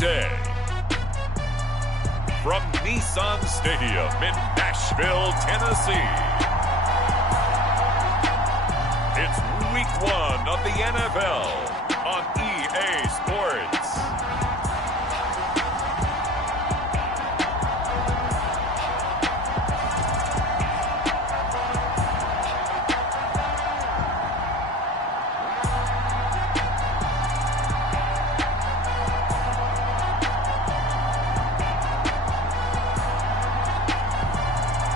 day. From Nissan Stadium in Nashville, Tennessee, it's Week 1 of the NFL on EA Sports.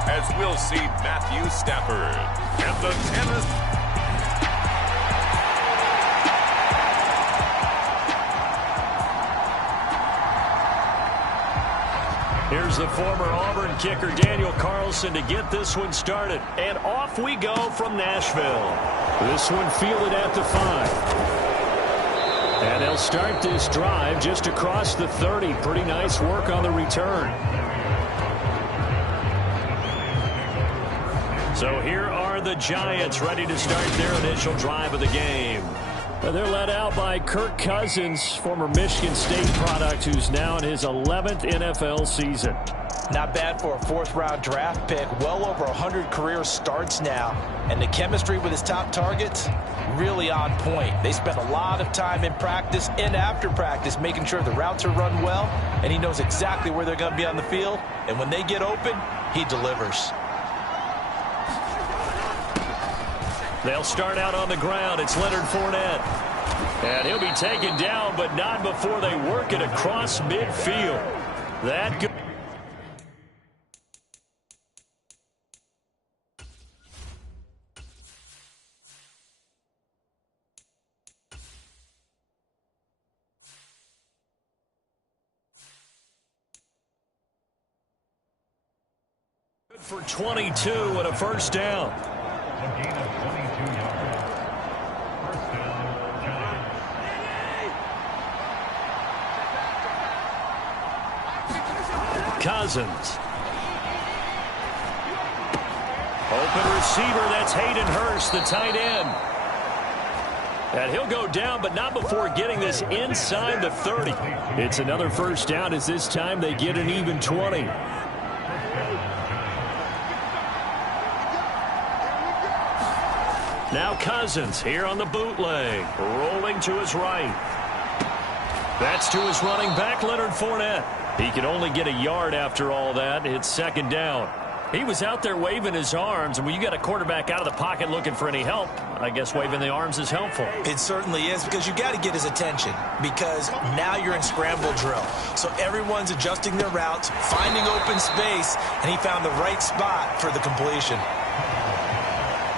As we'll see Matthew Stafford and the Tennessee. Here's the former Auburn kicker Daniel Carlson to get this one started. And off we go from Nashville. This one fielded at the 5. And they'll start this drive just across the 30. Pretty nice work on the return. So here are the Giants ready to start their initial drive of the game. They're led out by Kirk Cousins, former Michigan State product, who's now in his 11th NFL season. Not bad for a 4th-round draft pick. Well over 100 career starts now. And the chemistry with his top targets, really on point. They spend a lot of time in practice and after practice making sure the routes are run well, and he knows exactly where they're going to be on the field. And when they get open, he delivers. They'll start out on the ground. It's Leonard Fournette. And he'll be taken down, but not before they work it across midfield. That good. Good for 22 and a first down. A gain of 22 yards. First down, Giants. Cousins. Open receiver, that's Hayden Hurst, the tight end. And he'll go down, but not before getting this inside the 30. It's another first down as this time they get an even 20. Now Cousins here on the bootleg, rolling to his right. That's to his running back, Leonard Fournette. He can only get a yard after all that. It's second down. He was out there waving his arms, and when you got a quarterback out of the pocket looking for any help, I guess waving the arms is helpful. It certainly is, because you got to get his attention, because now you're in scramble drill. So everyone's adjusting their routes, finding open space, and he found the right spot for the completion.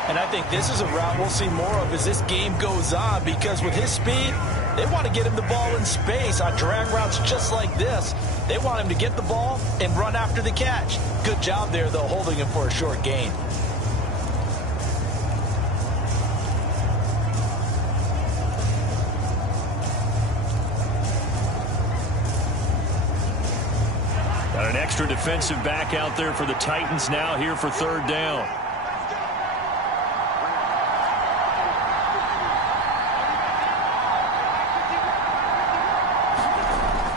And I think this is a route we'll see more of as this game goes on, because with his speed, they want to get him the ball in space on drag routes just like this. They want him to get the ball and run after the catch. Good job there, though, holding him for a short gain. Got an extra defensive back out there for the Titans now here for third down.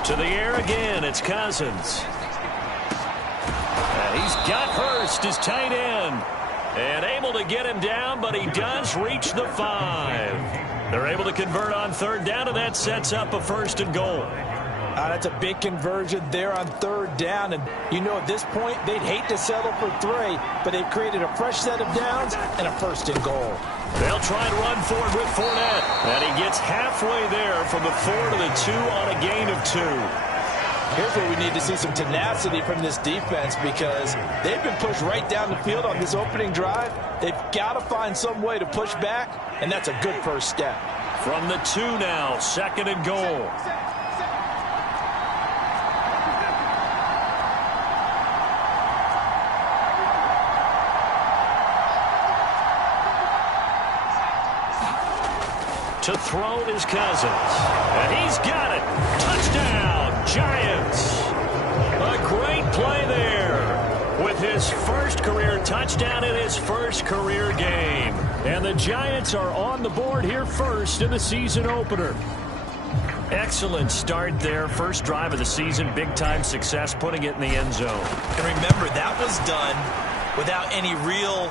To the air again, it's Cousins. And he's got Hurst, his tight end. And able to get him down, but he does reach the 5. They're able to convert on third down, and that sets up a first and goal. That's a big conversion there on third down. And you know, at this point, they'd hate to settle for 3, but they've created a fresh set of downs and a first and goal. They'll try and run forward with Fournette. And he gets halfway there from the 4 to the 2 on a gain of 2. Here's where we need to see some tenacity from this defense, because they've been pushed right down the field on this opening drive. They've got to find some way to push back, and that's a good first step. From the 2 now, second and goal. To throw is Cousins. And he's got it. Touchdown, Giants. A great play there with his first career touchdown in his first career game. And the Giants are on the board here first in the season opener. Excellent start there. First drive of the season, big-time success, putting it in the end zone. And remember, that was done without any real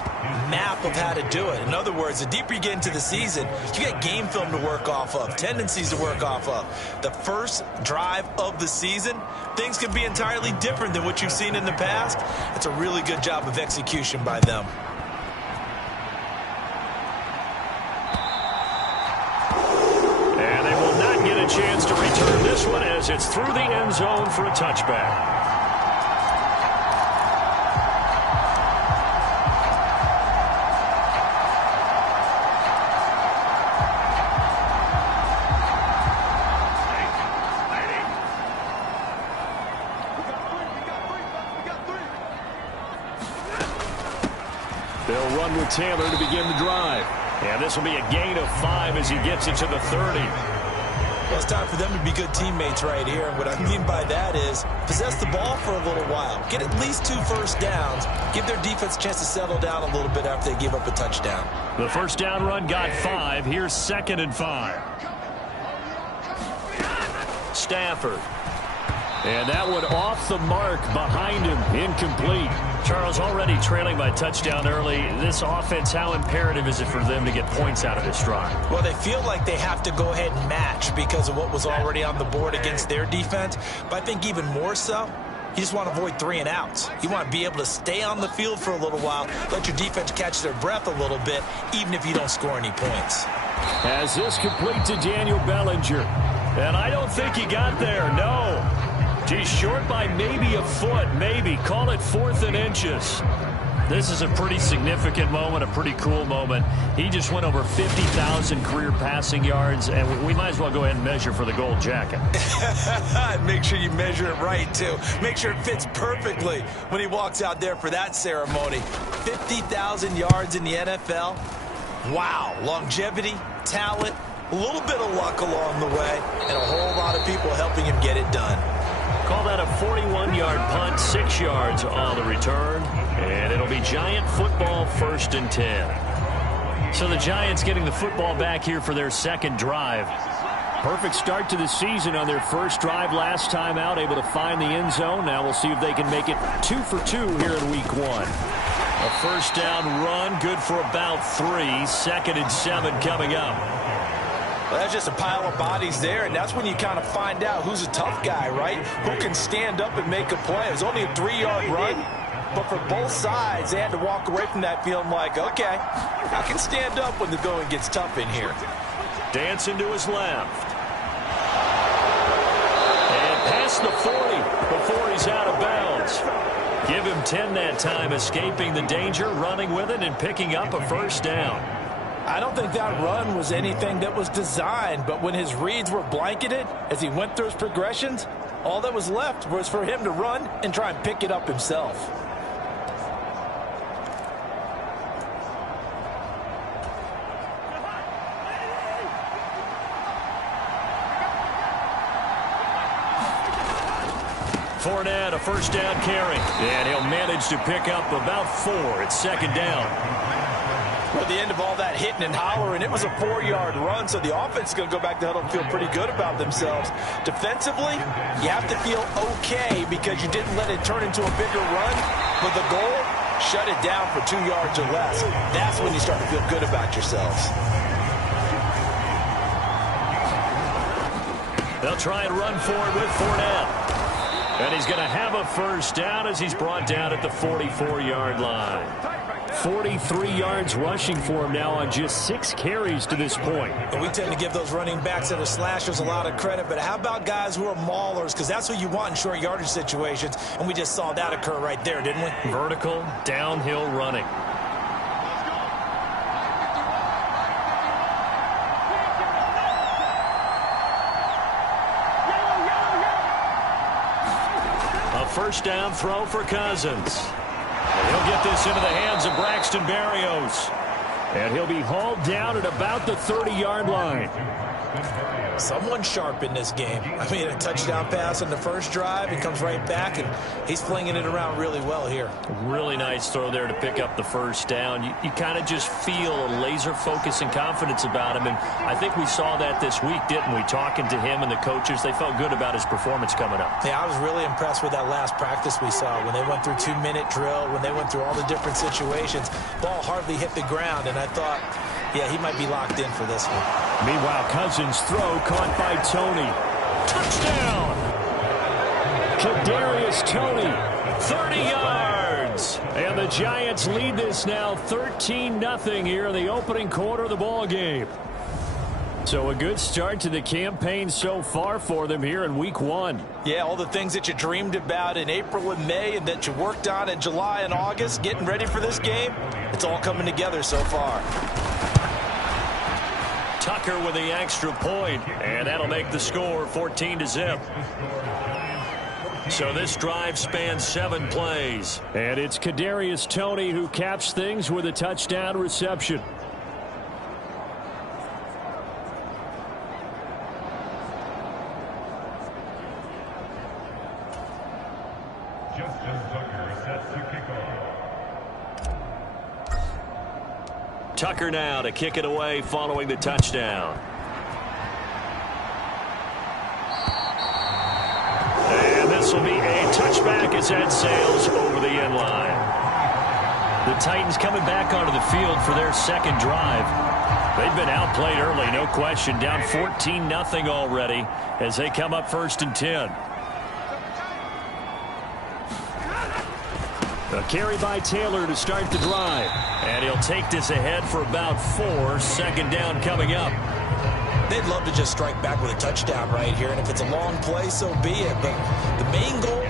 map of how to do it. In other words, the deeper you get into the season, you get game film to work off of, tendencies to work off of. The first drive of the season, things can be entirely different than what you've seen in the past. It's a really good job of execution by them. And they will not get a chance to return this one as it's through the end zone for a touchback. They'll run with Taylor to begin the drive. And this will be a gain of 5 as he gets it to the 30. Well, it's time for them to be good teammates right here. And what I mean by that is possess the ball for a little while. Get at least 2 first downs. Give their defense a chance to settle down a little bit after they give up a touchdown. The first down run got 5. Here's 2nd and 5. Stafford. And that one off the mark behind him. Incomplete. Charles, already trailing by touchdown early. This offense, how imperative is it for them to get points out of this drive? Well, they feel like they have to go ahead and match because of what was already on the board against their defense. But I think even more so, you just want to avoid 3 and outs. You want to be able to stay on the field for a little while, let your defense catch their breath a little bit, even if you don't score any points. As this complete to Daniel Bellinger. And I don't think he got there, no. He's short by maybe a foot, maybe. Call it 4th and inches. This is a pretty significant moment, a pretty cool moment. He just went over 50,000 career passing yards, and we might as well go ahead and measure for the gold jacket. Make sure you measure it right, too. Make sure it fits perfectly when he walks out there for that ceremony. 50,000 yards in the NFL. Wow. Longevity, talent, a little bit of luck along the way, and a whole lot of people helping him get it done. Call that a 41-yard punt, 6 yards on the return, and it'll be Giant football 1st and 10. So the Giants getting the football back here for their 2nd drive. Perfect start to the season on their first drive last time out, able to find the end zone. Now we'll see if they can make it 2 for 2 here in week 1. A first down run, good for about 3. 2nd and 7 coming up. Well, that's just a pile of bodies there, and that's when you kind of find out who's a tough guy, right? Who can stand up and make a play. It was only a 3-yard run, but for both sides, they had to walk away from that feeling like, okay, I can stand up when the going gets tough in here. Dancing to his left. And past the 40 before he's out of bounds. Give him 10 that time, escaping the danger, running with it, and picking up a first down. I don't think that run was anything that was designed, but when his reads were blanketed, as he went through his progressions, all that was left was for him to run and try and pick it up himself. Fournette, a first down carry, and he'll manage to pick up about 4. It's 2nd down. At the end of all that hitting and hollering, it was a 4-yard run, so the offense is going to go back to huddle and feel pretty good about themselves. Defensively, you have to feel okay because you didn't let it turn into a bigger run, but the goal, shut it down for 2 yards or less. That's when you start to feel good about yourselves. They'll try and run for it with Fournette. And he's going to have a first down as he's brought down at the 44-yard line. 43 yards rushing for him now on just 6 carries to this point. And we tend to give those running backs that are slashers a lot of credit, but how about guys who are maulers? Because that's what you want in short yardage situations, and we just saw that occur right there, didn't we? Vertical, downhill running. A first down throw for Cousins. And he'll get this into the hands of Braxton Berrios. And he'll be hauled down at about the 30-yard line. Someone sharp in this game. I mean, a touchdown pass on the first drive. He comes right back, and he's flinging it around really well here. Really nice throw there to pick up the first down. You kind of just feel a laser focus and confidence about him, and I think we saw that this week, didn't we? Talking to him and the coaches, they felt good about his performance coming up. Yeah, I was really impressed with that last practice we saw when they went through 2-minute drill, when they went through all the different situations. Ball hardly hit the ground, and I thought, yeah, he might be locked in for this one. Meanwhile, Cousins' throw caught by Tony. Touchdown! Kadarius Toney, 30 yards. And the Giants lead this now 13-0 here in the opening quarter of the ball game. So a good start to the campaign so far for them here in week 1. Yeah, all the things that you dreamed about in April and May and that you worked on in July and August, getting ready for this game, it's all coming together so far. Tucker with the extra point, and that'll make the score 14-0. So this drive spans 7 plays. And it's Kadarius Toney who caps things with a touchdown reception. Tucker now to kick it away following the touchdown. And this will be a touchback as that sails over the end line. The Titans coming back onto the field for their second drive. They've been outplayed early, no question. Down 14-0 already as they come up 1st and 10. A carry by Taylor to start the drive. And he'll take this ahead for about 4. 2nd down coming up. They'd love to just strike back with a touchdown right here, and if it's a long play, so be it. But the main goal,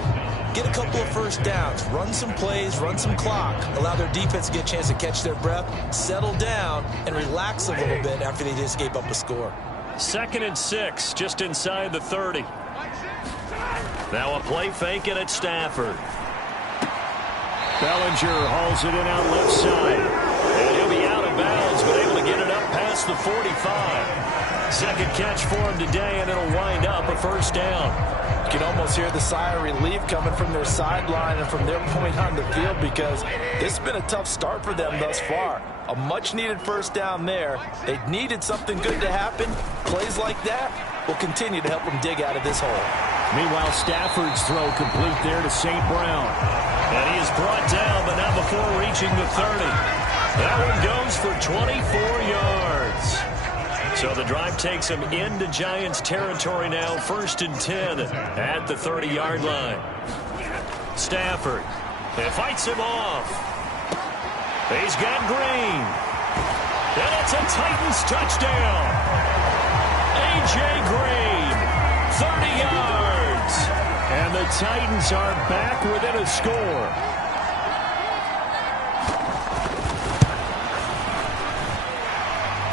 get a couple of first downs, run some plays, run some clock, allow their defense to get a chance to catch their breath, settle down, and relax a little bit after they just gave up a score. 2nd and 6, just inside the 30. Now a play fake and it's Stafford. Bellinger hauls it in out left side. And he'll be out of bounds, but able to get it up past the 45. Second catch for him today, and it'll wind up a 1st down. You can almost hear the sigh of relief coming from their sideline and from their point on the field, because this has been a tough start for them thus far. A much-needed 1st down there. They needed something good to happen. Plays like that will continue to help them dig out of this hole. Meanwhile, Stafford's throw complete there to St. Brown. And he is brought down, but not before reaching the 30. That one goes for 24 yards. So the drive takes him into Giants territory now. 1st and 10 at the 30-yard line. Stafford. It fights him off. He's got Green. And it's a Titans touchdown. A.J. Green. 30 yards. And the Titans are back within a score.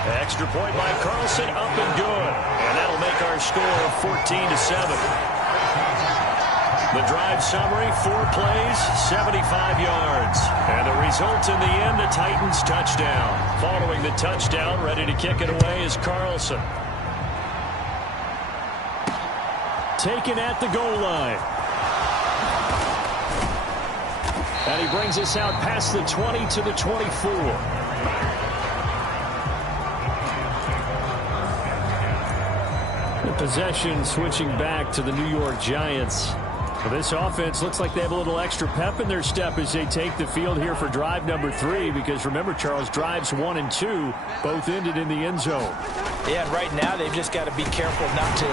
Extra point by Carlson, up and good. And that'll make our score 14-7. The drive summary, 4 plays, 75 yards. And the result in the end, a Titans touchdown. Following the touchdown, ready to kick it away is Carlson. Taken at the goal line. And he brings us out past the 20 to the 24. The possession switching back to the New York Giants. Well, this offense looks like they have a little extra pep in their step as they take the field here for drive number 3, because remember, Charles, drives 1 and 2 both ended in the end zone. Yeah, and right now they've just got to be careful not to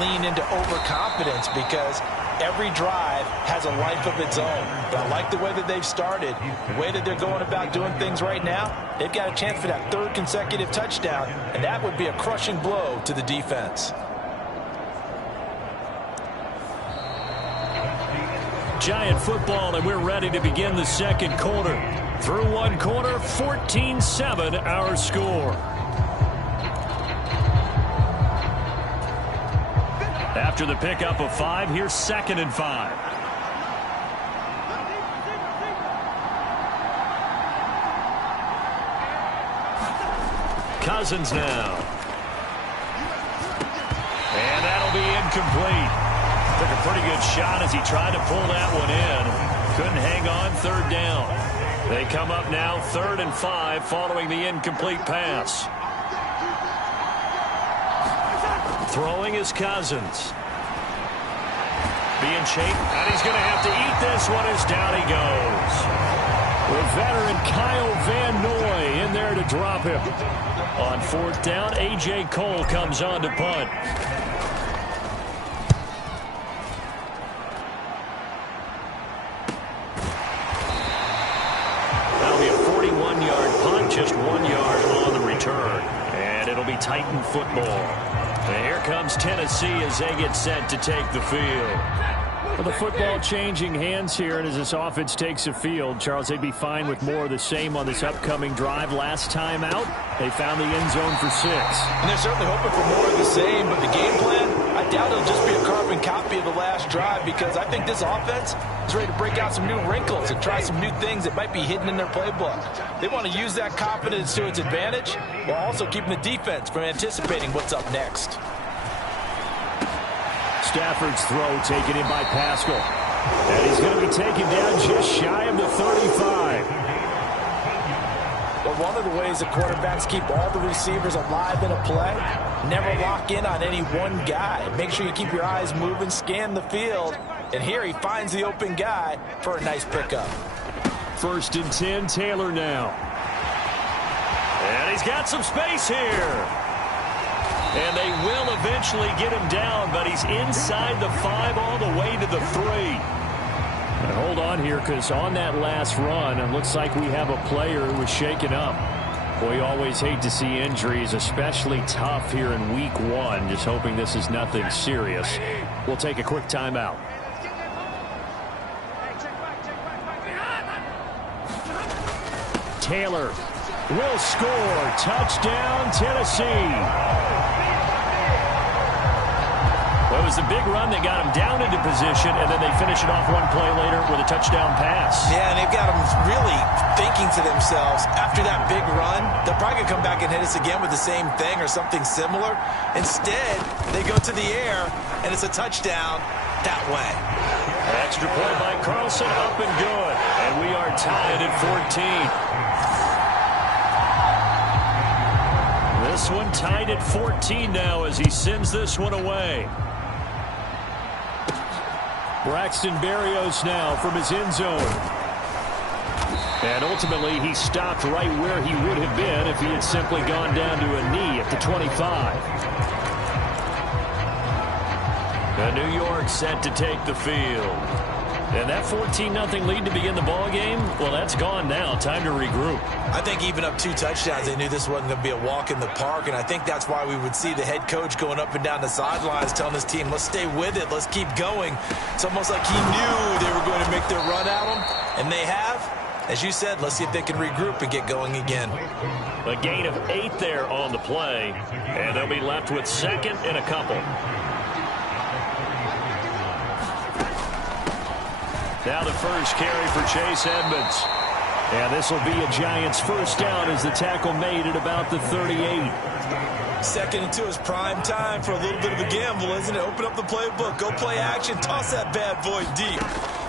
lean into overconfidence, because every drive has a life of its own. But I like the way that they've started, the way that they're going about doing things right now. They've got a chance for that 3rd consecutive touchdown, and that would be a crushing blow to the defense. Giant football, and we're ready to begin the second quarter. Through one quarter, 14-7 our score. After the pickup of 5, here's 2nd and 5. Cousins now. And that'll be incomplete. Took a pretty good shot as he tried to pull that one in. Couldn't hang on, third down. They come up now 3rd and 5 following the incomplete pass. Throwing is Cousins. Being chased, and he's going to have to eat this one as down he goes. With veteran Kyle Van Noy in there to drop him. On 4th down, A.J. Cole comes on to punt. That'll be a 41-yard punt, just 1 yard on the return. And it'll be Titan football. And here comes Tennessee as they get set to take the field. Well, the football changing hands here, and as this offense takes the field, Charles, they'd be fine with more of the same on this upcoming drive. Last time out, they found the end zone for 6. And they're certainly hoping for more of the same, but the game plan, I doubt it'll just be a carbon copy of the last drive, because I think this offense is ready to break out some new wrinkles and try some new things that might be hidden in their playbook. They want to use that confidence to its advantage while also keeping the defense from anticipating what's up next. Stafford's throw taken in by Pascal. And he's going to be taken down just shy of the 35. But one of the ways the quarterbacks keep all the receivers alive in a play, never lock in on any one guy. Make sure you keep your eyes moving, scan the field. And here he finds the open guy for a nice pickup. 1st and 10, Taylor now. And he's got some space here. And they will eventually get him down, but he's inside the 5 all the way to the 3. And hold on here, because on that last run, it looks like we have a player who was shaken up. Boy, you always hate to see injuries, especially tough here in week 1. Just hoping this is nothing serious. We'll take a quick timeout. Taylor will score. Touchdown, Tennessee. Well, it was a big run that got him down into position, and then they finish it off one play later with a touchdown pass. Yeah, and they've got them really thinking to themselves, after that big run, they're probably going to come back and hit us again with the same thing or something similar. Instead, they go to the air, and it's a touchdown that way. Extra point by Carlson, up and good. And we are tied at 14. This one tied at 14 now as he sends this one away. Braxton Berrios now from his end zone. And ultimately, he stopped right where he would have been if he had simply gone down to a knee at the 25. And New York set to take the field. And that 14-0 lead to begin the ball game, well, that's gone now. Time to regroup. I think even up 2 touchdowns, they knew this wasn't going to be a walk in the park, and I think that's why we would see the head coach going up and down the sidelines telling his team, let's stay with it, let's keep going. It's almost like he knew they were going to make their run at him, and they have. As you said, let's see if they can regroup and get going again. A gain of 8 there on the play, and they'll be left with 2nd and a couple. Now the first carry for Chase Edmonds. And this will be a Giants first down as the tackle made at about the 38. 2nd and 2 is prime time for a little bit of a gamble, isn't it? Open up the playbook, go play action, toss that bad boy deep.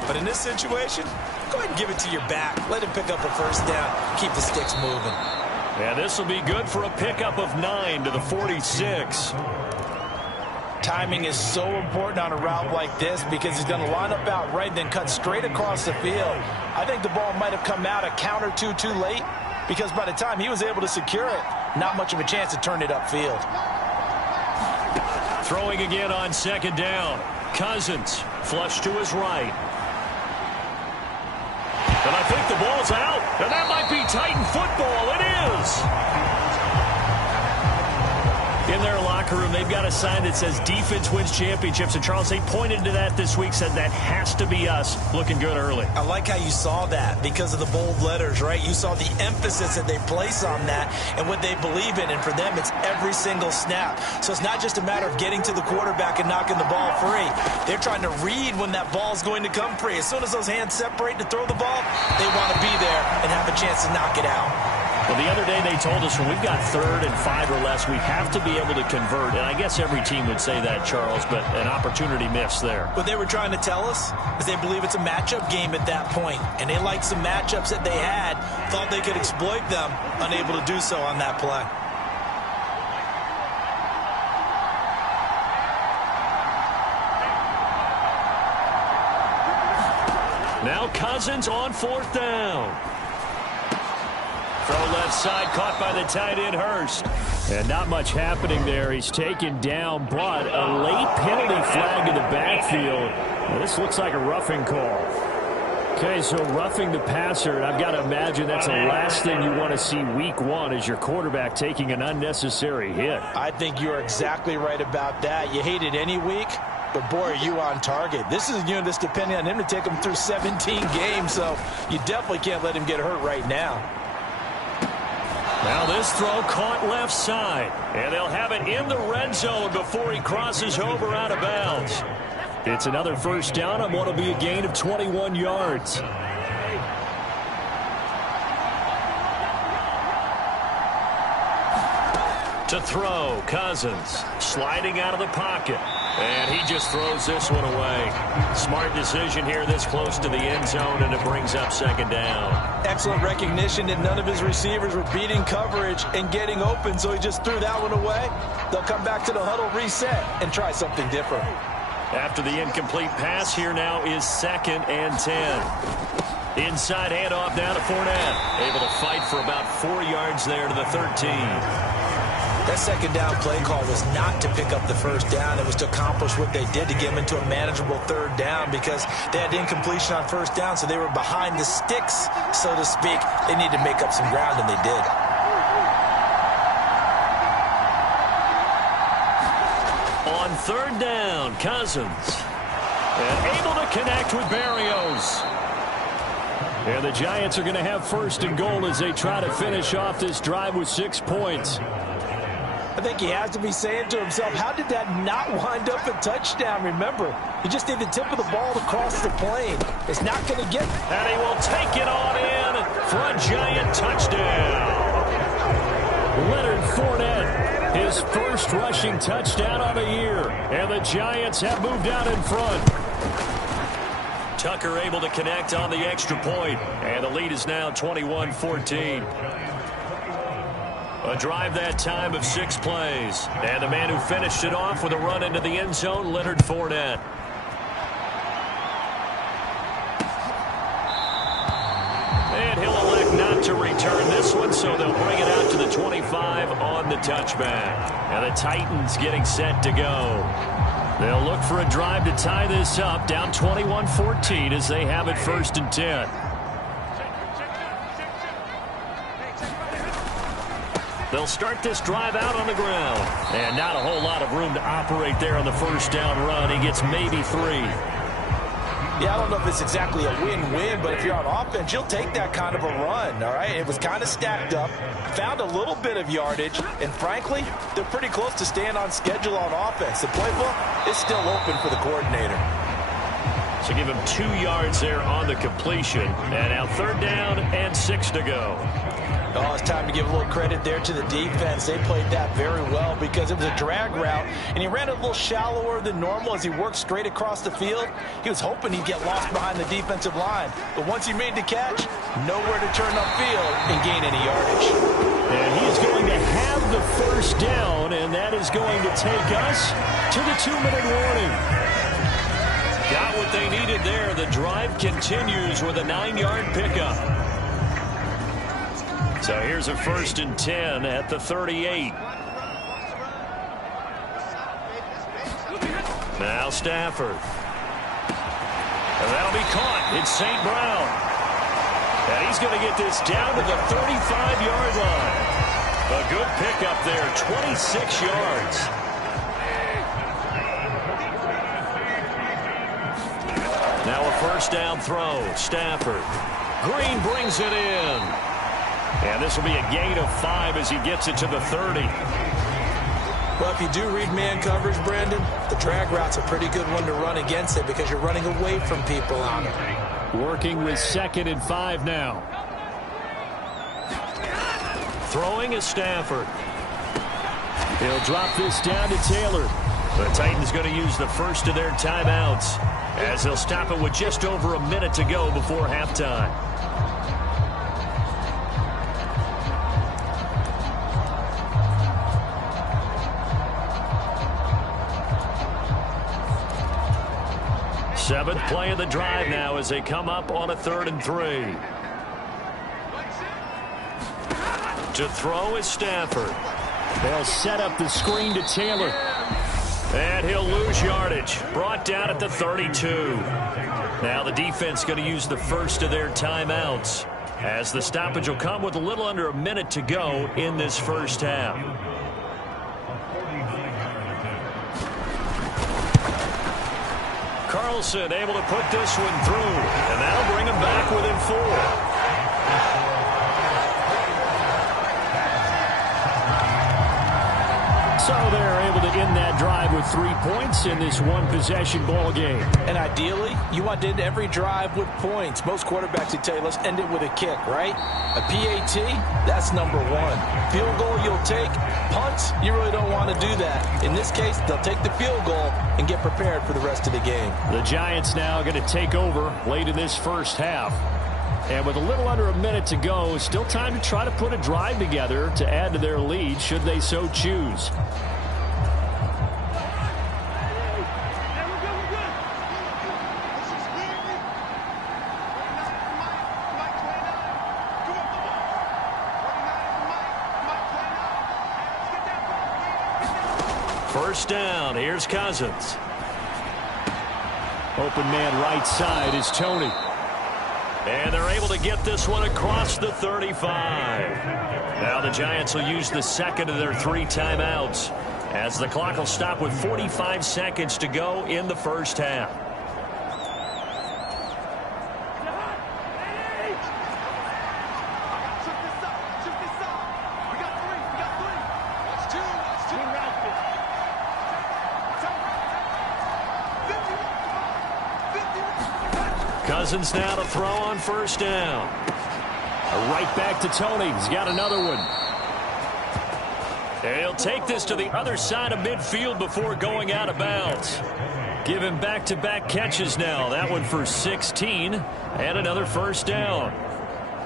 But in this situation, go ahead and give it to your back. Let him pick up a first down. Keep the sticks moving. And this will be good for a pickup of 9 to the 46. Timing is so important on a route like this because he's going to line up out right and then cut straight across the field. I think the ball might have come out a count or two too late because by the time he was able to secure it, not much of a chance to turn it upfield. Throwing again on 2nd down. Cousins flush to his right. And I think the ball's out. And that might be Titan football. It is. In their locker room, they've got a sign that says defense wins championships. And Charles, they pointed to that this week, said that has to be us. Looking good early. I like how you saw that because of the bold letters, right? You saw the emphasis that they place on that and what they believe in. And for them, it's every single snap. So it's not just a matter of getting to the quarterback and knocking the ball free. They're trying to read when that ball's going to come free. As soon as those hands separate to throw the ball, they want to be there and have a chance to knock it out. Well, the other day they told us when we've got 3rd and 5 or less, we have to be able to convert. And I guess every team would say that, Charles, but an opportunity missed there. What they were trying to tell us is they believe it's a matchup game at that point, and they liked some matchups that they had, thought they could exploit them, unable to do so on that play. Now Cousins on 4th down. Throw left side, caught by the tight end Hurst. And not much happening there. He's taken down, but a late penalty flag in the backfield. Well, this looks like a roughing call. Okay, so roughing the passer, and I've got to imagine that's the last thing you want to see week 1 is your quarterback taking an unnecessary hit. I think you're exactly right about that. You hate it any week, but boy, are you on target. This is a unit that's depending on him to take him through 17 games, so you definitely can't let him get hurt right now. Now this throw caught left side, and they'll have it in the red zone before he crosses over out of bounds. It's another 1st down on what will be a gain of 21 yards. To throw, Cousins sliding out of the pocket. And he just throws this one away. Smart decision here this close to the end zone, and it brings up 2nd down. Excellent recognition that none of his receivers were beating coverage and getting open, so he just threw that one away. They'll come back to the huddle, reset, and try something different. After the incomplete pass, here now is 2nd and 10. Inside handoff now to Fournette. Able to fight for about 4 yards there to the 13. That 2nd down play call was not to pick up the 1st down. It was to accomplish what they did to get them into a manageable 3rd down because they had incompletion on 1st down, so they were behind the sticks, so to speak. They needed to make up some ground, and they did. On 3rd down, Cousins. And able to connect with Berrios. And the Giants are going to have 1st and goal as they try to finish off this drive with 6 points. I think he has to be saying to himself, how did that not wind up a touchdown? Remember, you just need the tip of the ball to cross the plane. It's not going to get... And he will take it on in for a Giant touchdown. Leonard Fournette, his 1st rushing touchdown of the year. And the Giants have moved out in front. Tucker able to connect on the extra point. And the lead is now 21-14. A drive that time of 6 plays. And the man who finished it off with a run into the end zone, Leonard Fournette. And he'll elect not to return this one, so they'll bring it out to the 25 on the touchback. And the Titans getting set to go. They'll look for a drive to tie this up, down 21-14 as they have it 1st and 10. They'll start this drive out on the ground. And not a whole lot of room to operate there on the 1st down run. He gets maybe 3. Yeah, I don't know if it's exactly a win-win, but if you're on offense, you'll take that kind of a run, all right? It was kind of stacked up, found a little bit of yardage, and frankly, they're pretty close to staying on schedule on offense. The playbook is still open for the coordinator. So give him 2 yards there on the completion. And now 3rd down and 6 to go. Oh, it's time to give a little credit there to the defense. They played that very well because it was a drag route, and he ran a little shallower than normal as he worked straight across the field. He was hoping he'd get lost behind the defensive line, but once he made the catch, nowhere to turn upfield and gain any yardage. And he is going to have the 1st down, and that is going to take us to the 2-minute warning. Got what they needed there. The drive continues with a 9-yard pickup. So here's a 1st and 10 at the 38. Now Stafford. And that'll be caught. It's St. Brown. And he's going to get this down to the 35-yard line. A good pickup there, 26 yards. Now a 1st down throw. Stafford. Green brings it in. And this will be a gain of 5 as he gets it to the 30. Well, if you do read man coverage, Brandon, the drag route's a pretty good one to run against it because you're running away from people on it. Working with 2nd and 5 now. Throwing is Stafford. He'll drop this down to Taylor. The Titans going to use the first of their timeouts as they'll stop it with just over a minute to go before halftime. Seventh play of the drive now as they come up on a 3rd and 3. To throw is Stafford. They'll set up the screen to Taylor. And he'll lose yardage. Brought down at the 32. Now the defense going to use the first of their timeouts as the stoppage will come with a little under a minute to go in this first half. Carlson able to put this one through, and that'll bring him back within 4. So they're able to end that drive with 3 points in this one-possession ball game. And ideally, you want to end every drive with points. Most quarterbacks would tell you, let's end it with a kick, right? A PAT, that's number 1. Field goal you'll take. Punts, you really don't want to do that. In this case, they'll take the field goal and get prepared for the rest of the game. The Giants now going to take over late in this first half. And with a little under a minute to go, still time to try to put a drive together to add to their lead should they so choose. First down, here's Cousins. Open man right side is Tony. And they're able to get this one across the 35. Now the Giants will use the second of their 3 timeouts as the clock will stop with 45 seconds to go in the first half. Cousins now to throw on first down. Right back to Tony. He's got another one. And he'll take this to the other side of midfield before going out of bounds. Give him back-to-back catches now. That one for 16 and another first down.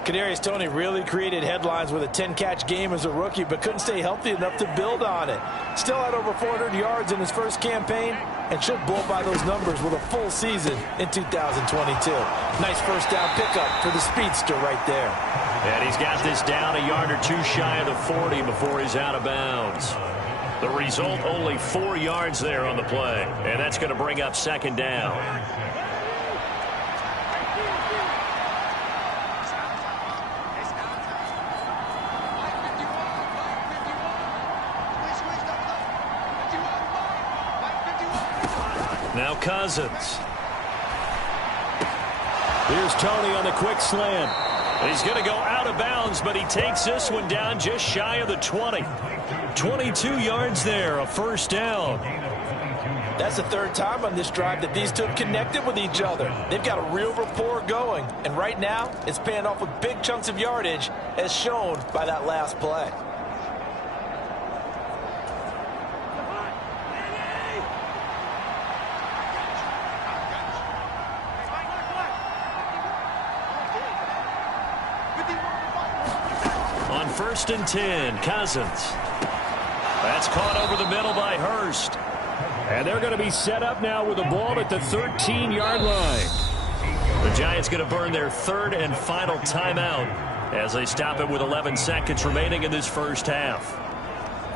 Kadarius Toney really created headlines with a 10-catch game as a rookie, but couldn't stay healthy enough to build on it. Still had over 400 yards in his first campaign and should blow by those numbers with a full season in 2022. Nice first down pickup for the speedster right there. And he's got this down a yard or 2 shy of the 40 before he's out of bounds. The result, only 4 yards there on the play, and that's going to bring up second down. Now Cousins. Here's Tony on the quick slant. He's going to go out of bounds, but he takes this one down just shy of the 20. 22 yards there, a first down. That's the 3rd time on this drive that these two have connected with each other. They've got a real rapport going, and right now it's paying off with big chunks of yardage as shown by that last play. On 1st and 10, Cousins. That's caught over the middle by Hurst. And they're going to be set up now with the ball at the 13-yard line. The Giants going to burn their 3rd and final timeout as they stop it with 11 seconds remaining in this first half.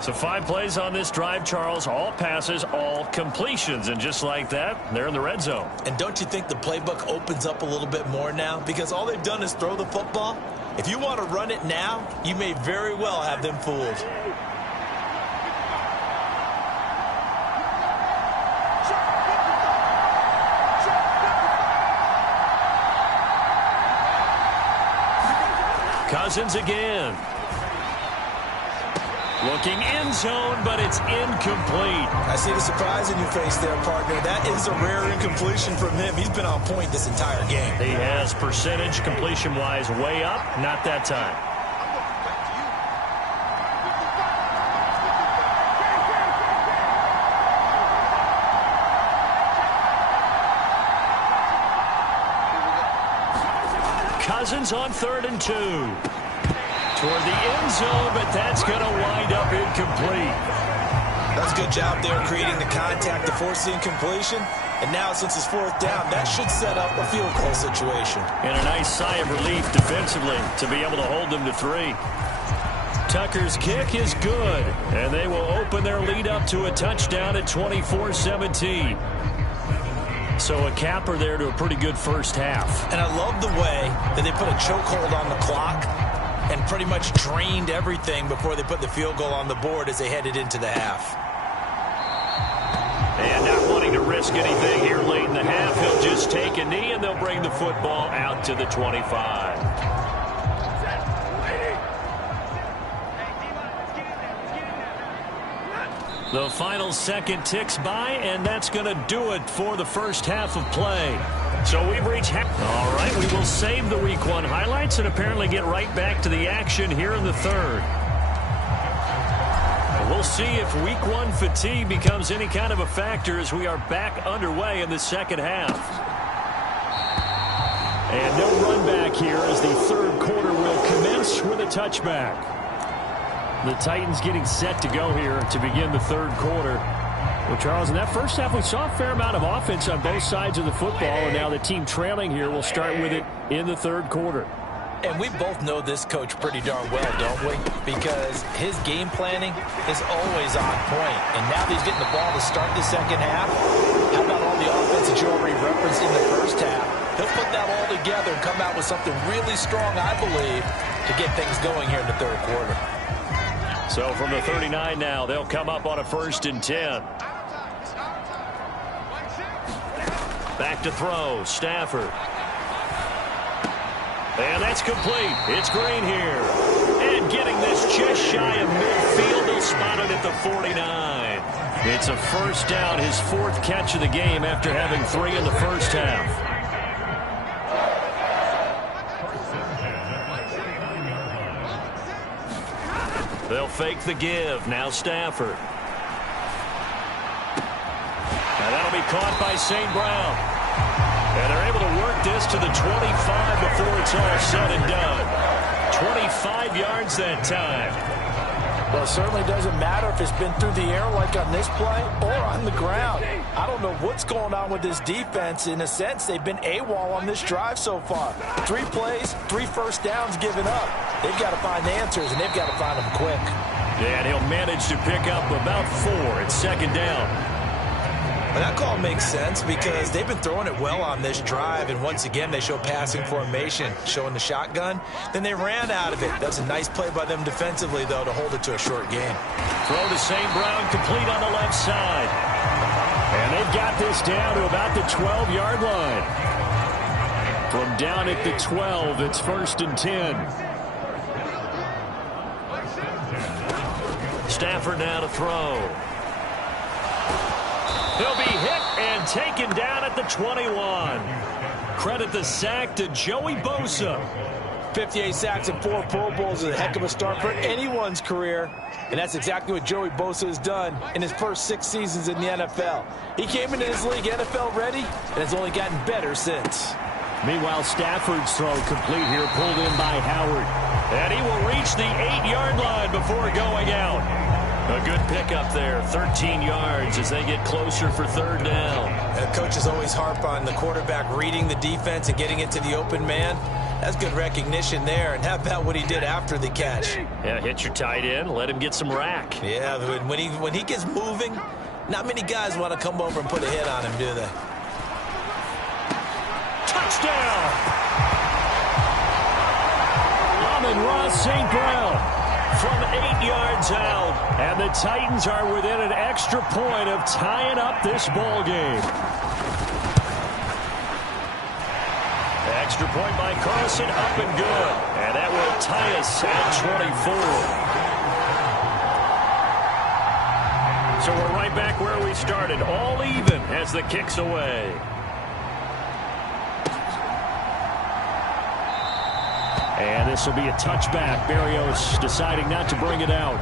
So 5 plays on this drive, Charles. All passes, all completions. And just like that, they're in the red zone. And don't you think the playbook opens up a little bit more now? Because all they've done is throw the football. If you want to run it now, you may very well have them fooled. Cousins again. Looking end zone, but it's incomplete. I see the surprise in your face there, partner. That is a rare incompletion from him. He's been on point this entire game. He has percentage completion-wise way up. Not that time. Cousins on 3rd and 2. Toward the end zone, but that's going to wind up incomplete. That's a good job there creating the contact to force the incompletion. And now, since it's 4th down, that should set up a field goal situation. And a nice sigh of relief defensively to be able to hold them to 3. Tucker's kick is good, and they will open their lead up to a touchdown at 24-17. So a capper there to a pretty good first half. And I love the way that they put a chokehold on the clock and pretty much drained everything before they put the field goal on the board as they headed into the half. And not wanting to risk anything here late in the half, he'll just take a knee, and they'll bring the football out to the 25. The final second ticks by, and that's going to do it for the first half of play. So we've reached half. All right, we will save the Week 1 highlights and apparently get right back to the action here in the 3rd. We'll see if Week 1 fatigue becomes any kind of a factor as we are back underway in the second half. And no run back here as the 3rd quarter will commence with a touchback. The Titans getting set to go here to begin the 3rd quarter. Well, Charles, in that first half, we saw a fair amount of offense on both sides of the football, and now the team trailing here will start with it in the 3rd quarter. And we both know this coach pretty darn well, don't we? Because his game planning is always on point. And now that he's getting the ball to start the second half, how about all the offense that you already referenced in the first half? He'll put that all together and come out with something really strong, I believe, to get things going here in the 3rd quarter. So from the 39 now, they'll come up on a 1st and 10. Back to throw, Stafford. And that's complete. It's Green here. And getting this just shy of midfield. They'll spot it at the 49. It's a 1st down, his 4th catch of the game after having 3 in the first half. They'll fake the give. Now Stafford. And that'll be caught by St. Brown. And they're able to work this to the 25 before it's all said and done. 25 yards that time. Well, it certainly doesn't matter if it's been through the air like on this play or on the ground. I don't know what's going on with this defense. In a sense, they've been AWOL on this drive so far. 3 plays, 3 first downs given up. They've got to find answers, and they've got to find them quick. Yeah, and he'll manage to pick up about 4 at 2nd down. And that call makes sense because they've been throwing it well on this drive, and once again they show passing formation, showing the shotgun. Then they ran out of it. That's a nice play by them defensively, though, to hold it to a short game. Throw to St. Brown, complete on the left side. And they've got this down to about the 12-yard line. From down at the 12, it's 1st and 10. Stafford now to throw. He'll be hit and taken down at the 21. Credit the sack to Joey Bosa. 58 sacks and 4 Pro Bowls is a heck of a start for anyone's career. And that's exactly what Joey Bosa has done in his first 6 seasons in the NFL. He came into this league NFL ready, and has only gotten better since. Meanwhile, Stafford's throw complete here, pulled in by Howard. And he will reach the 8-yard line before going out. A good pickup there, 13 yards as they get closer for 3rd down. And coaches always harp on the quarterback reading the defense and getting it to the open man. That's good recognition there. And how about what he did after the catch? Yeah, hit your tight end, let him get some rack. Yeah, when he gets moving, not many guys want to come over and put a hit on him, do they? Touchdown! Amon-Ra St. Brown from 8 yards out. And the Titans are within an extra point of tying up this ball game. Extra point by Carson, up and good. And that will tie us at 24. So we're right back where we started, all even as the kick's away. And this will be a touchback. Berrios deciding not to bring it out.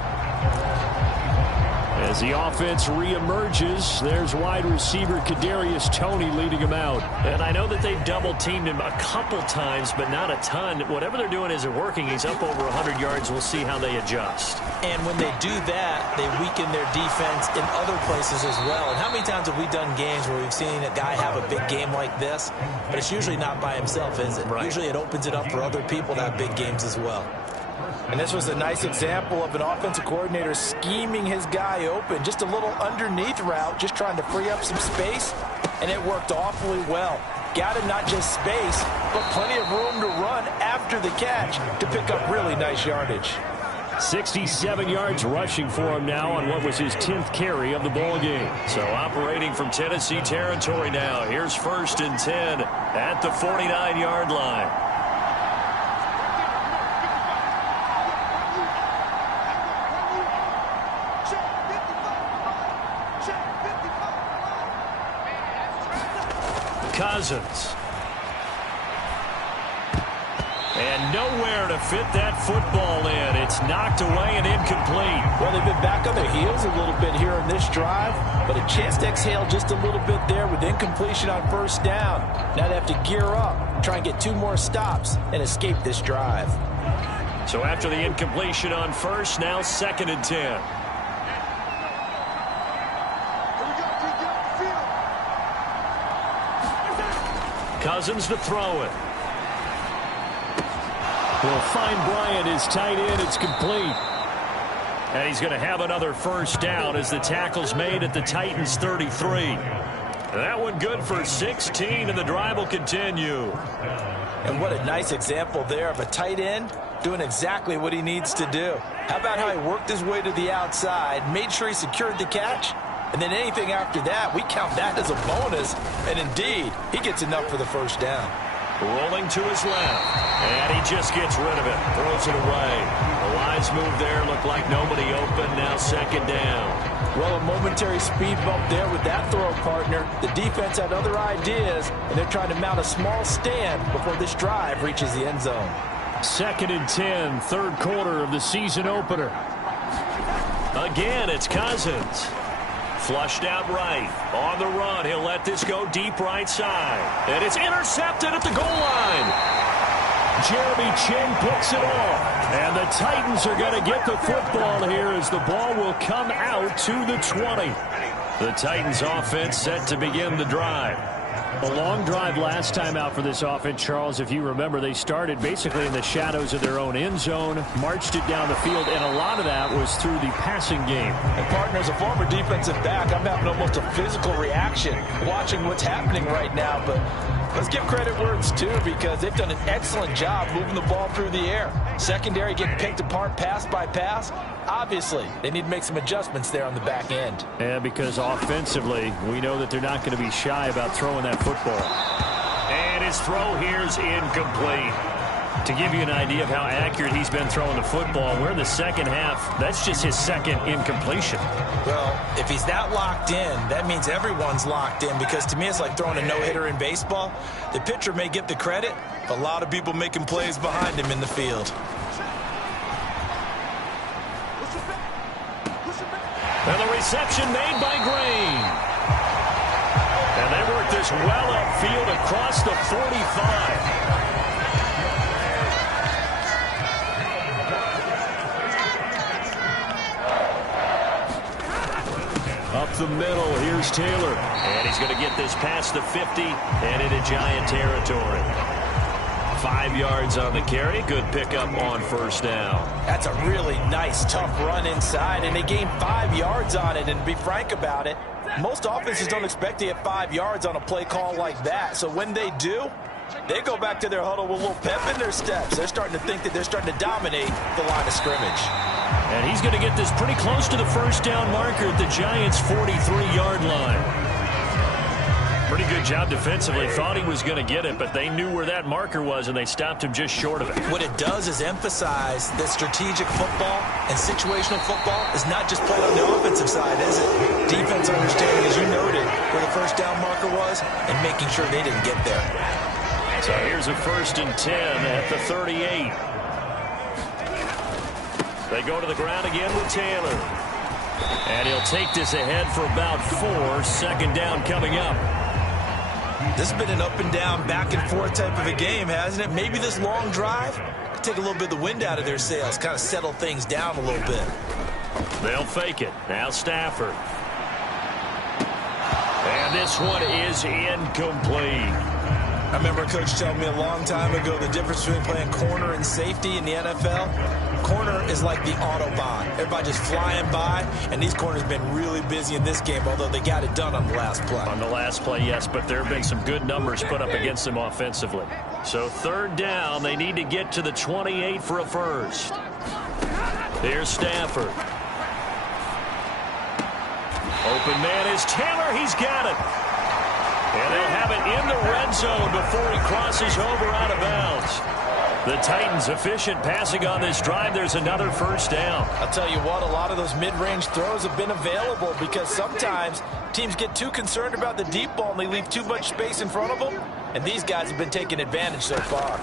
As As the offense reemerges, there's wide receiver Kadarius Toney leading him out. And I know that they've double-teamed him a couple times, but not a ton. Whatever they're doing isn't working. He's up over 100 yards. We'll see how they adjust. And when they do that, they weaken their defense in other places as well. And how many times have we done games where we've seen a guy have a big game like this? But it's usually not by himself, is it? Right. Usually it opens it up for other people to have big games as well. And this was a nice example of an offensive coordinator scheming his guy open. Just a little underneath route, just trying to free up some space, and it worked awfully well. Got him not just space, but plenty of room to run after the catch to pick up really nice yardage. 67 yards rushing for him now on what was his 10th carry of the ball game. So operating from Tennessee territory now. Here's 1st and 10 at the 49-yard line. Cousins. And nowhere to fit that football in. It's knocked away and incomplete. Well, they've been back on their heels a little bit here in this drive, but a chance to exhale just a little bit there with incompletion on 1st down. Now they have to gear up, try and get 2 more stops, and escape this drive. So after the incompletion on 1st, now 2nd and 10. Cousins to throw it. Will find Bryant, his tight end. It's complete. And he's going to have another 1st down as the tackle's made at the Titans' 33. That one good for 16, and the drive will continue. And what a nice example there of a tight end doing exactly what he needs to do. How about how he worked his way to the outside, made sure he secured the catch, and then anything after that, we count that as a bonus. And indeed, he gets enough for the 1st down. Rolling to his left, and he just gets rid of it, throws it away. A wise move there, looked like nobody open, now 2nd down. Well, a momentary speed bump there with that throw, partner. The defense had other ideas, and they're trying to mount a small stand before this drive reaches the end zone. 2nd and 10, 3rd quarter of the season opener. Again, it's Cousins. Flushed out right. On the run, he'll let this go deep right side. And it's intercepted at the goal line. Jeremy Ching picks it off. And the Titans are going to get the football here as the ball will come out to the 20. The Titans offense set to begin the drive. A long drive last time out for this offense, Charles. If you remember, they started basically in the shadows of their own end zone, marched it down the field, and a lot of that was through the passing game. And partner, as a former defensive back, I'm having almost a physical reaction watching what's happening right now. But let's give credit where it's due, because they've done an excellent job moving the ball through the air. Secondary getting picked apart pass by pass. Obviously, they need to make some adjustments there on the back end. Yeah, because offensively, we know that they're not going to be shy about throwing that football. And his throw here is incomplete. To give you an idea of how accurate he's been throwing the football, we're in the 2nd half. That's just his 2nd incompletion. Well, if he's that locked in, that means everyone's locked in, because to me it's like throwing a no-hitter in baseball. The pitcher may get the credit, but a lot of people making plays behind him in the field. And the reception made by Green. And they work this well upfield across the 45. Up the middle, here's Taylor. And he's going to get this past the 50 and into Giant territory. 5 yards on the carry. Good pickup on 1st down. That's a really nice, tough run inside, and they gained 5 yards on it. And to be frank about it, most offenses don't expect to get 5 yards on a play call like that. So when they do, they go back to their huddle with a little pep in their steps. They're starting to think that they're starting to dominate the line of scrimmage. And he's going to get this pretty close to the 1st down marker at the Giants' 43-yard line. Pretty good job defensively. Thought he was going to get it, but they knew where that marker was, and they stopped him just short of it. What it does is emphasize that strategic football and situational football is not just played on the offensive side, is it? Defense understanding, as you noted, where the 1st down marker was and making sure they didn't get there. So here's a 1st and 10 at the 38. They go to the ground again with Taylor. And he'll take this ahead for about 4. Second down coming up. This has been an up and down, back and forth type of a game, hasn't it? Maybe this long drive could take a little bit of the wind out of their sails, kind of settle things down a little bit. They'll fake it. Now Stafford. And this one is incomplete. I remember a coach telling me a long time ago the difference between playing corner and safety in the NFL. Corner is like the Autobahn. Everybody just flying by, and these corners have been really busy in this game, although they got it done on the last play. On the last play, yes, but there have been some good numbers put up against them offensively. So third down, they need to get to the 28 for a first. Here's Stafford. Open man is Taylor. He's got it. And they'll have it in the red zone before he crosses over out of bounds. The Titans efficient passing on this drive. There's another first down. I'll tell you what, a lot of those mid-range throws have been available because sometimes teams get too concerned about the deep ball and they leave too much space in front of them. And these guys have been taking advantage so far.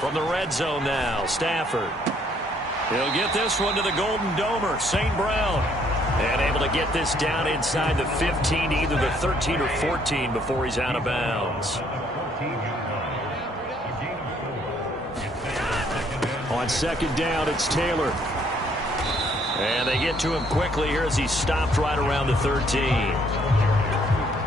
From the red zone now, Stafford. He'll get this one to the Golden Domer, St. Brown. And able to get this down inside the 15, either the 13 or 14 before he's out of bounds. On second down, it's Taylor. And they get to him quickly here as he stopped right around the 13.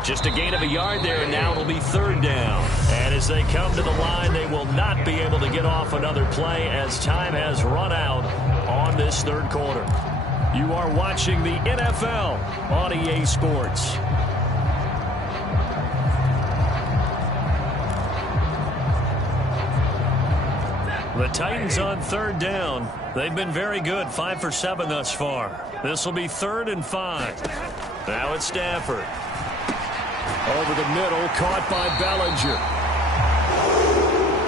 Just a gain of a yard there, and now it'll be third down. And as they come to the line, they will not be able to get off another play as time has run out on this third quarter. You are watching the NFL on EA Sports. The Titans on third down. They've been very good, 5 for 7 thus far. This will be 3rd and 5. Now it's Stafford. Over the middle, caught by Bellinger.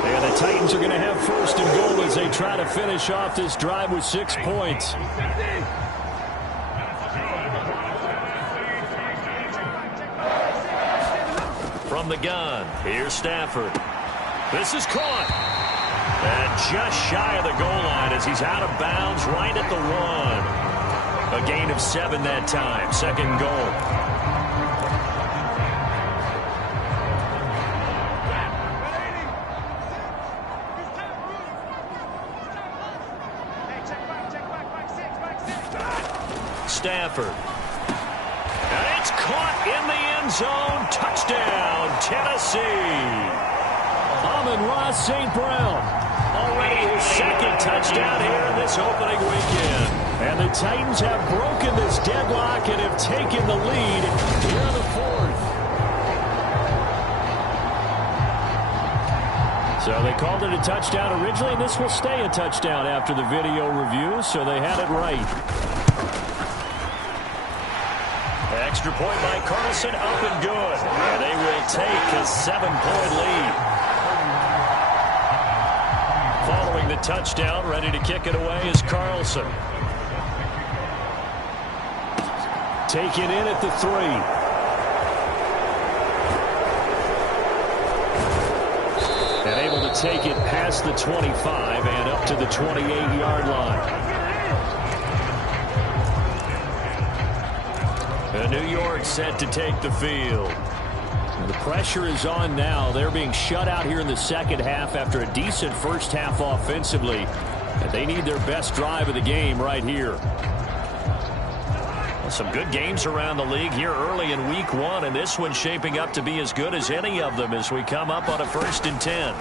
And the Titans are going to have first and goal as they try to finish off this drive with 6 points. From the gun, here's Stafford. This is caught. And just shy of the goal line as he's out of bounds right at the 1. A gain of 7 that time. Second goal. Stafford. And it's caught in the end zone. Touchdown, Tennessee. Amon-Ra St. Brown. Already his second touchdown here in this opening weekend. And the Titans have broken this deadlock and have taken the lead here in the 4th. So they called it a touchdown originally, and this will stay a touchdown after the video review, so they had it right. Extra point by Carlson, up and good. And they will take a 7-point lead. Following the touchdown, ready to kick it away is Carlson. Taken in at the 3. And able to take it past the 25 and up to the 28-yard line. And New York set to take the field. The pressure is on now. They're being shut out here in the second half after a decent first half offensively. And they need their best drive of the game right here. Well, some good games around the league here early in week 1, and this one's shaping up to be as good as any of them as we come up on a 1st and 10.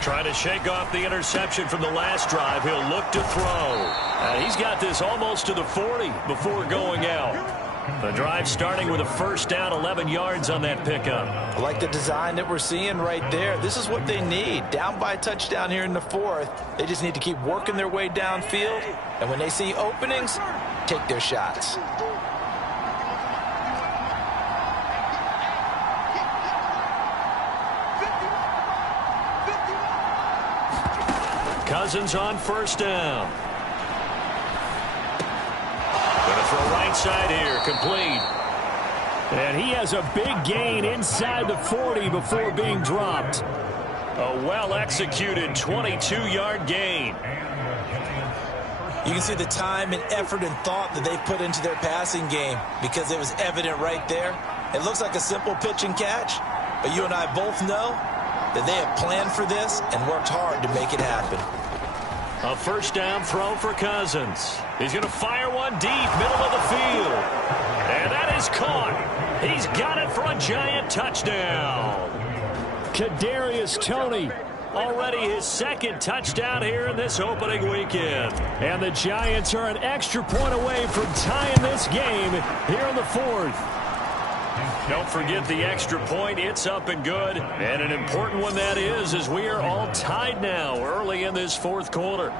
Trying to shake off the interception from the last drive. He'll look to throw. He's got this almost to the 40 before going out. The drive starting with a first down, 11 yards on that pickup. I like the design that we're seeing right there. This is what they need. Down by a touchdown here in the 4th. They just need to keep working their way downfield. And when they see openings, take their shots. Cousins on first down. Going to throw right side here, complete. And he has a big gain inside the 40 before being dropped. A well-executed 22-yard gain. You can see the time and effort and thought that they put into their passing game because it was evident right there. It looks like a simple pitch and catch, but you and I both know that they have planned for this and worked hard to make it happen. A first down throw for Cousins. He's going to fire one deep, middle of the field. And that is caught. He's got it for a giant touchdown. Kadarius Toney, already his second touchdown here in this opening weekend. And the Giants are an extra point away from tying this game here in the fourth. Don't forget the extra point. It's up and good. And an important one that is, as we are all tied now early in this fourth quarter.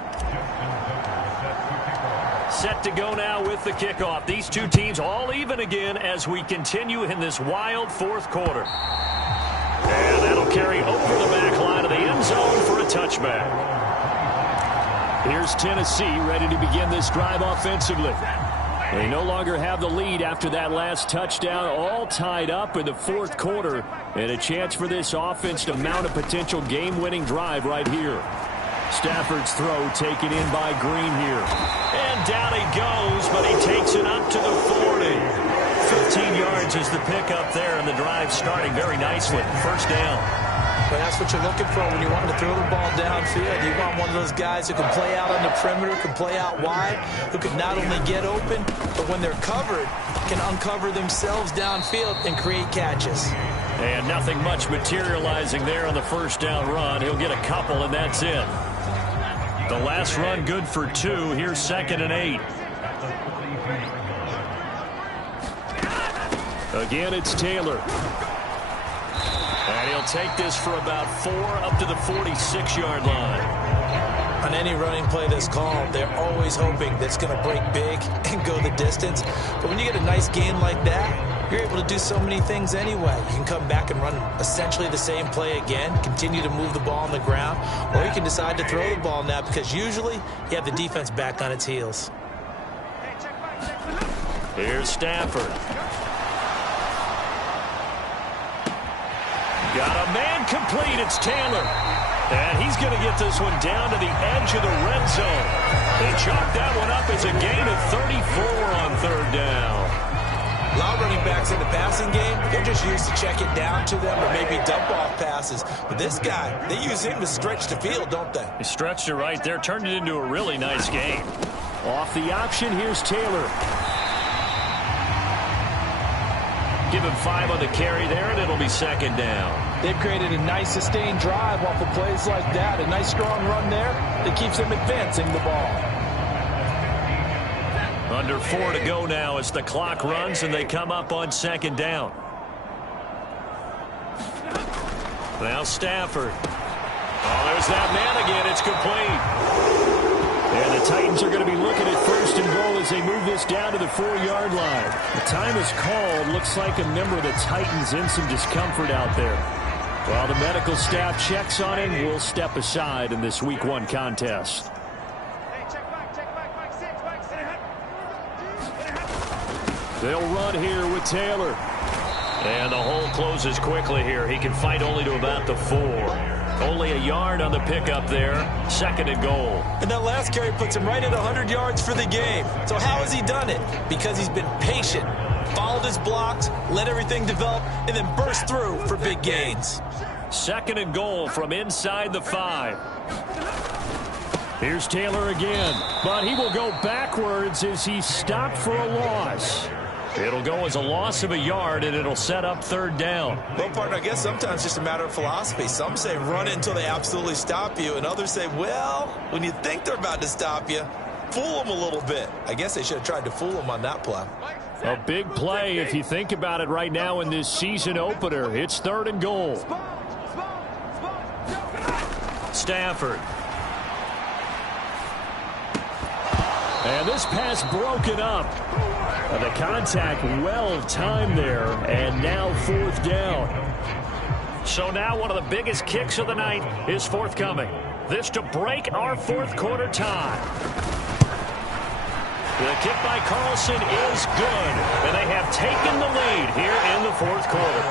Set to go now with the kickoff. These two teams all even again as we continue in this wild fourth quarter. And that'll carry over the back line of the end zone for a touchback. Here's Tennessee ready to begin this drive offensively. They no longer have the lead after that last touchdown, all tied up in the fourth quarter, and a chance for this offense to mount a potential game-winning drive right here. Stafford's throw taken in by Green here. And down he goes, but he takes it up to the 40. 15 yards is the pickup there, and the drive starting very nicely. First down. But that's what you're looking for when you want to throw the ball downfield. You want one of those guys who can play out on the perimeter, can play out wide, who can not only get open, but when they're covered, can uncover themselves downfield and create catches. And nothing much materializing there on the first down run. He'll get a couple, and that's it. The last run good for 2. Here's 2nd and 8. Again, it's Taylor. And he'll take this for about 4 up to the 46-yard line. On any running play that's called, they're always hoping that it's going to break big and go the distance. But when you get a nice gain like that, you're able to do so many things anyway. You can come back and run essentially the same play again, continue to move the ball on the ground, or you can decide to throw the ball now because usually you have the defense back on its heels. Here's Stafford. Got a man complete. It's Taylor. And he's going to get this one down to the edge of the red zone. They chalked that one up as a gain of 34 on third down. A lot of running backs in the passing game, they're just used to check it down to them or maybe dump off passes. But this guy, they use him to stretch the field, don't they? He stretched it right there, turned it into a really nice game. Off the option, here's Taylor. Give him 5 on the carry there, and it'll be 2nd down. They've created a nice sustained drive off of plays like that. A nice strong run there that keeps them advancing the ball. Under 4 to go now as the clock runs and they come up on 2nd down. Now Stafford. Oh, there's that man again. It's complete. And the Titans are going to be looking at 1st and goal as they move this down to the 4-yard line. The time is called. Looks like a member of the Titans in some discomfort out there. While the medical staff checks on him, we'll step aside in this Week 1 contest. They'll run here with Taylor. And the hole closes quickly here. He can fight only to about the 4. Only a yard on the pickup there. 2nd and goal. And that last carry puts him right at 100 yards for the game. So how has he done it? Because he's been patient, followed his blocks, let everything develop, and then burst through for big gains. 2nd and goal from inside the 5. Here's Taylor again, but he will go backwards as he's stopped for a loss. It'll go as a loss of a yard, and it'll set up 3rd down. Well, partner, I guess sometimes it's just a matter of philosophy. Some say run it until they absolutely stop you, and others say, well, when you think they're about to stop you, fool them a little bit. I guess they should have tried to fool them on that play. A big play if you think about it right now in this season opener. It's 3rd and goal. Stafford. And this pass broken up. The contact well timed there, and now 4th down. So now one of the biggest kicks of the night is forthcoming. This to break our 4th quarter tie. The kick by Carlson is good, and they have taken the lead here in the 4th quarter.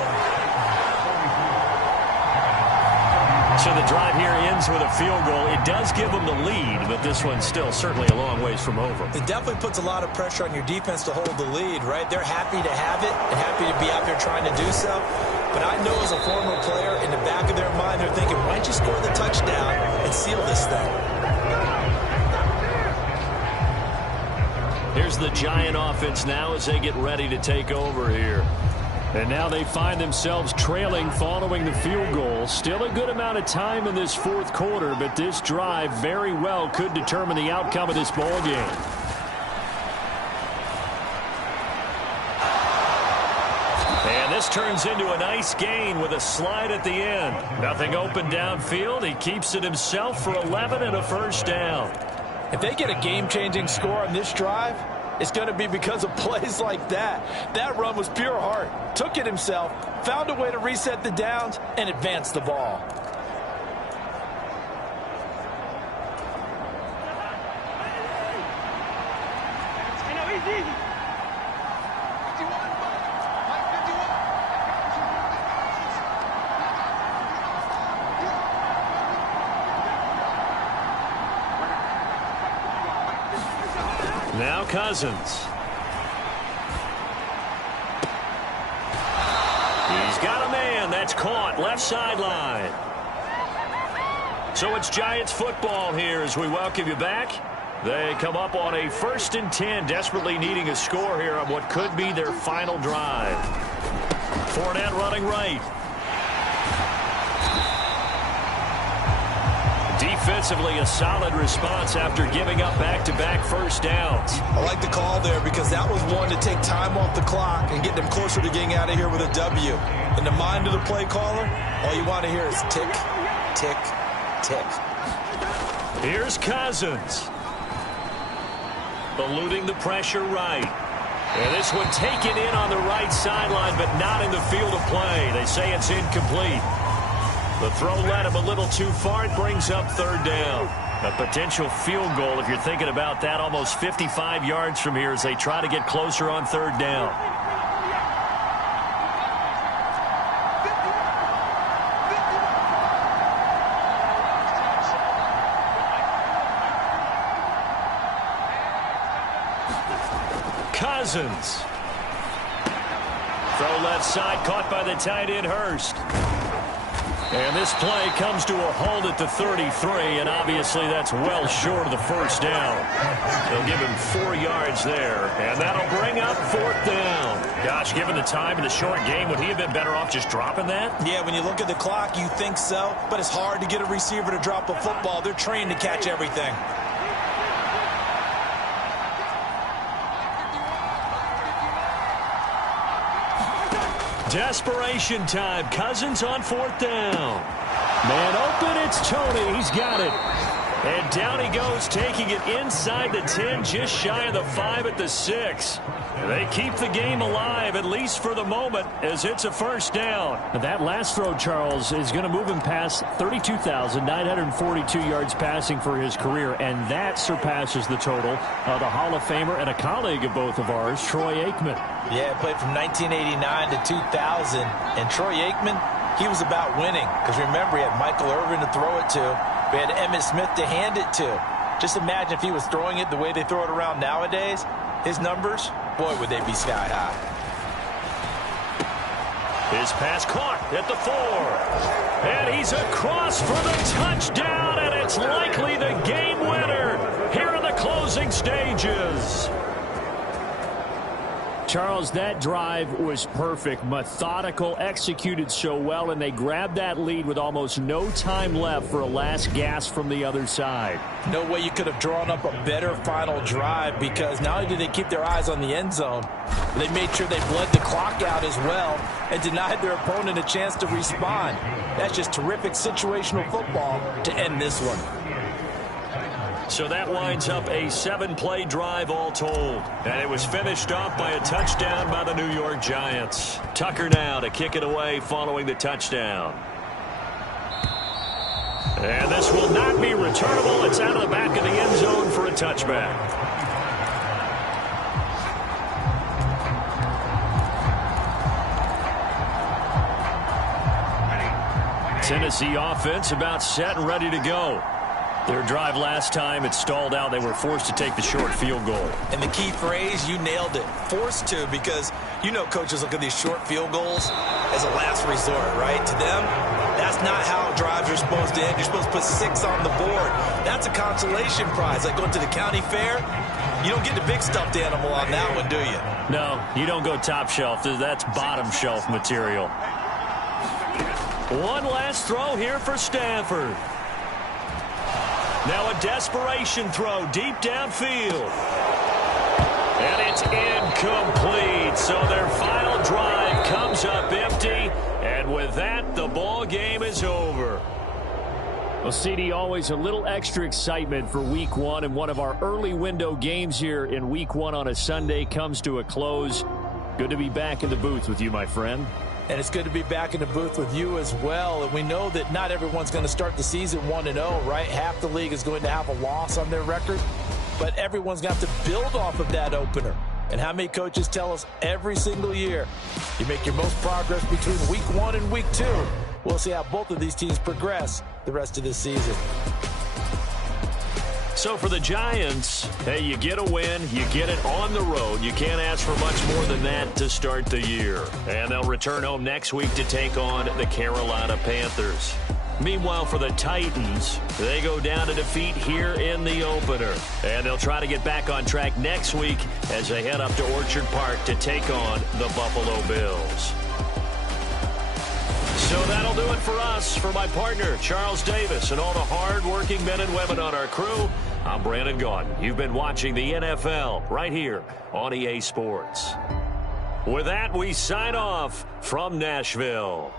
So the drive here ends with a field goal. It does give them the lead, but this one's still certainly a long ways from over. It definitely puts a lot of pressure on your defense to hold the lead, right? They're happy to have it and happy to be out there trying to do so. But I know as a former player, in the back of their mind, they're thinking, why don't you score the touchdown and seal this thing? Here's the Giant offense now as they get ready to take over here. And now they find themselves trailing following the field goal. Still a good amount of time in this fourth quarter, but this drive very well could determine the outcome of this ball game. And this turns into a nice gain with a slide at the end. Nothing open downfield. He keeps it himself for 11 and a first down. If they get a game-changing score on this drive, it's going to be because of plays like that. That run was pure heart. Took it himself, found a way to reset the downs, and advance the ball. Now Cousins. He's got a man. That's caught. Left sideline. So it's Giants football here as we welcome you back. They come up on a 1st and 10, desperately needing a score here on what could be their final drive. Fournette running right. Defensively, a solid response after giving up back-to-back first downs. I like the call there because that was one to take time off the clock and get them closer to getting out of here with a W. In the mind of the play caller, all you want to hear is tick, tick, tick. Here's Cousins. Eluding the pressure right. And this one taken in on the right sideline, but not in the field of play. They say it's incomplete. The throw led him a little too far. It brings up 3rd down. A potential field goal, if you're thinking about that, almost 55 yards from here as they try to get closer on 3rd down. Cousins. Throw left side, caught by the tight end Hurst. And this play comes to a halt at the 33, and obviously that's well short of the first down. They'll give him 4 yards there, and that'll bring up 4th down. Gosh, given the time and the short game, would he have been better off just dropping that? Yeah, when you look at the clock, you think so, but it's hard to get a receiver to drop a football. They're trained to catch everything. Desperation time. Cousins on 4th down. Man open, it's Tony. He's got it. And down he goes, taking it inside the 10, just shy of the 5 at the 6. They keep the game alive, at least for the moment, as it's a first down. That last throw, Charles, is going to move him past 32,942 yards passing for his career, and that surpasses the total of the Hall of Famer and a colleague of both of ours, Troy Aikman. Yeah, played from 1989 to 2000, and Troy Aikman, he was about winning, because remember, he had Michael Irvin to throw it to. We had Emmitt Smith to hand it to. Just imagine if he was throwing it the way they throw it around nowadays. His numbers, boy, would they be sky high. His pass caught at the 4. And he's across for the touchdown, and it's likely the game winner here in the closing stages. Charles, that drive was perfect, methodical, executed so well, and they grabbed that lead with almost no time left for a last gasp from the other side. No way you could have drawn up a better final drive, because not only did they keep their eyes on the end zone, they made sure they bled the clock out as well and denied their opponent a chance to respond. That's just terrific situational football to end this one. So that winds up a 7-play drive all told. And it was finished off by a touchdown by the New York Giants. Tucker now to kick it away following the touchdown. And this will not be returnable. It's out of the back of the end zone for a touchback. Tennessee offense about set and ready to go. Their drive last time, it stalled out. They were forced to take the short field goal. And the key phrase, you nailed it, forced to, because you know coaches look at these short field goals as a last resort, right? To them, that's not how drives are supposed to end. You're supposed to put 6 on the board. That's a consolation prize. Like going to the county fair, you don't get the big stuffed animal on that one, do you? No, you don't go top shelf. That's bottom shelf material. One last throw here for Stanford. Now a desperation throw deep downfield. And it's incomplete. So their final drive comes up empty. And with that, the ball game is over. Well, CD, always a little extra excitement for Week 1. And one of our early window games here in Week 1 on a Sunday comes to a close. Good to be back in the booth with you, my friend. And it's good to be back in the booth with you as well. And we know that not everyone's going to start the season 1-0, right? Half the league is going to have a loss on their record. But everyone's going to have to build off of that opener. And how many coaches tell us every single year, you make your most progress between Week 1 and Week 2. We'll see how both of these teams progress the rest of this season. So for the Giants, hey, you get a win, you get it on the road. You can't ask for much more than that to start the year. And they'll return home next week to take on the Carolina Panthers. Meanwhile, for the Titans, they go down to defeat here in the opener. And they'll try to get back on track next week as they head up to Orchard Park to take on the Buffalo Bills. So that'll do it for us. For my partner, Charles Davis, and all the hard-working men and women on our crew, I'm Brandon Gaudin. You've been watching the NFL right here on EA Sports. With that, we sign off from Nashville.